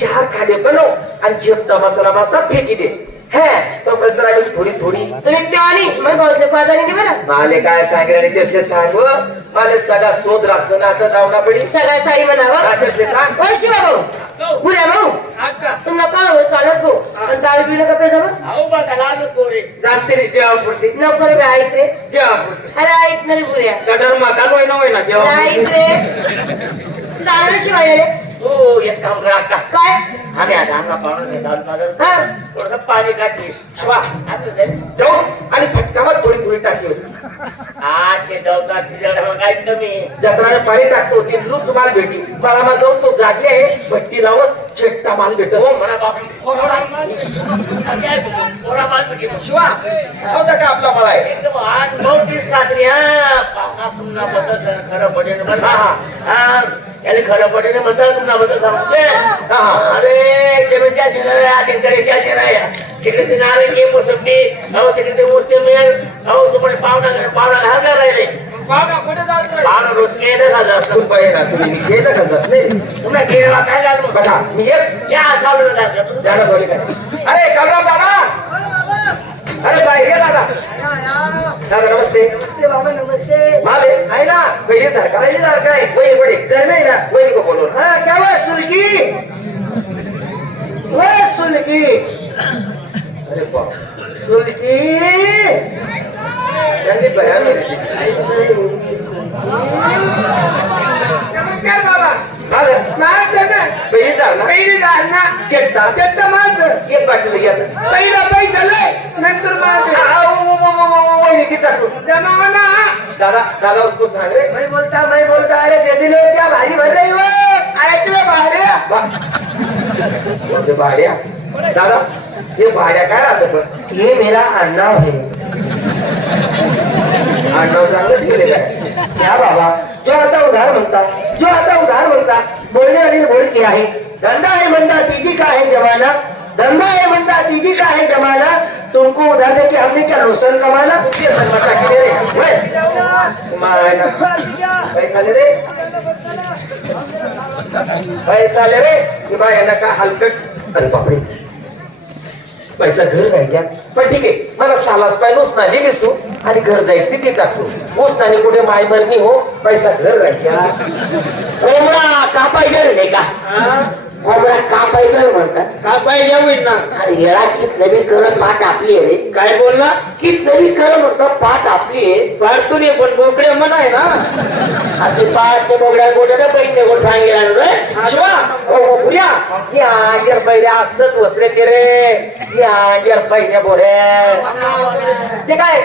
चार खाडे बनव आणि जेवता मसाला मासा फेकी दे. हे तोपर्यंत थोडी थोडी. तुम्ही प्यानी मग भाऊचे पादाने दे बरं. माले काय सांगितले तसले सांग व. माले सगळा शोध रासनं ना आता धावना पडी. सगळा साई हा, म्हणावं तसले सांग. ओ शिवा भाऊ. बुऱ्या भाऊ. तुम्हाला पाहू चालत भाऊ पण दारू पिऊ नका पैसा जास्त रे जेवा पुरते. नको रे बे, ऐक रे. जेवा पुरते. अरे ऐक ना रे बुऱ्या गटर मका लोय ना होय ना जेवा ऐक. रे. सांग ना शिवाय रे हो एक काम करा थोडं पाणी शिवा. जाईल. जाऊ. आणि फटकावर थोडी थोडी टाकली आ, ते दवका तुझ्याकडे काय कमी? जत्राने पाणी टाकतो. ती लूच माल भेटी. मला मा जाऊन तो जागे आहे. भट्टी लावस छेट्टा माल भेटत. हो म्हणा बापू. शिवा. हो का आपला मला आहे. आज खात्री हा. पाका बदल खरं पडेल हा, हा. हा. खरं पडेल बदल पुन्हा बदल सांगते हा, हा. म्हणजे काय तिकडे काय नाही तिकडे ते नारळ घे मोसंबी अहो तिकडे ते मोठे मिळेल अहो तुम्हाला पावडा पावडा घालणार राहिले पावडा रोज केलं घालत असतं तू पाहिजे ना तुम्ही गेलं का जात नाही तुम्हाला गेला काय झालं मग? बघा मी येस। या चालू लागलं जाणं सोडी काय अरे कमराम दादा अरे बाई हे दादा दादा नमस्ते। नमस्ते बाबा नमस्ते। माले। आहे ना? पहिले धार का? पहिली दार काय वहिनी पडे। घर नाही ना? वहिनी को बोलव हा क्या हुआ सुलगी अरे बाप सुलगी त्यांनी बयान दिली. बाबा ना पहिली धार ना पहिली दार ना चट्टा चट्ट मार एक बाटली घ्या पहिला पैसा लय नंतर मार वहिनी किती टाकू जमा ना दादा दादा उसको सांग मैं बोलता मैं बोलता अरे दे दिनो क्या भारी भर रही हो अरे तुम्हें भारे बा- ते भाड्या? दादा हे भाड्या काय राहतं पण? ये मेरा अर्नाव है आडनाव चांगलं ठेवले काय? क्या बाबा? जो आता उधार म्हणता जो आता उधार म्हणता बोलने वाली ने बोल किया है धंधा है मंदा तीजी का है जमाना? धंधा है मंदा तीजी का है जमाना? तुमको उधार देके हमने क्या लोसन कमाना. मायना. पैसा ले रे. पैसा ले रे. की बा यांना काय हलकट अरे बापरे. पैसा घर नाही घ्या. पण ठीक आहे मला सालाच पाय उसनाली घेसू आणि घर जायच तिथे टाकसू उसनाने कुठे माय मरणी हो पैसा घर राही द्या कोंबडा कापाय नाही का? कापाय गेलं म्हणतात कापाय होईल ना. अरे येळा कितलं बी करत पाठ आपली आहे रे. काय बोलला? कितलं बी कर म्हणतं पाठ आपली आहे. पाळतो नाही पण बोकडे म्हणा आहे ना. आता पाच ते बघड्या गोड्या पैसे गोड सांगितलं रे. शिवा ओ पुऱ्या या. अंजर पहिले असंच वस्त्रे के रे या अंजर पहिले बोरे. ते काय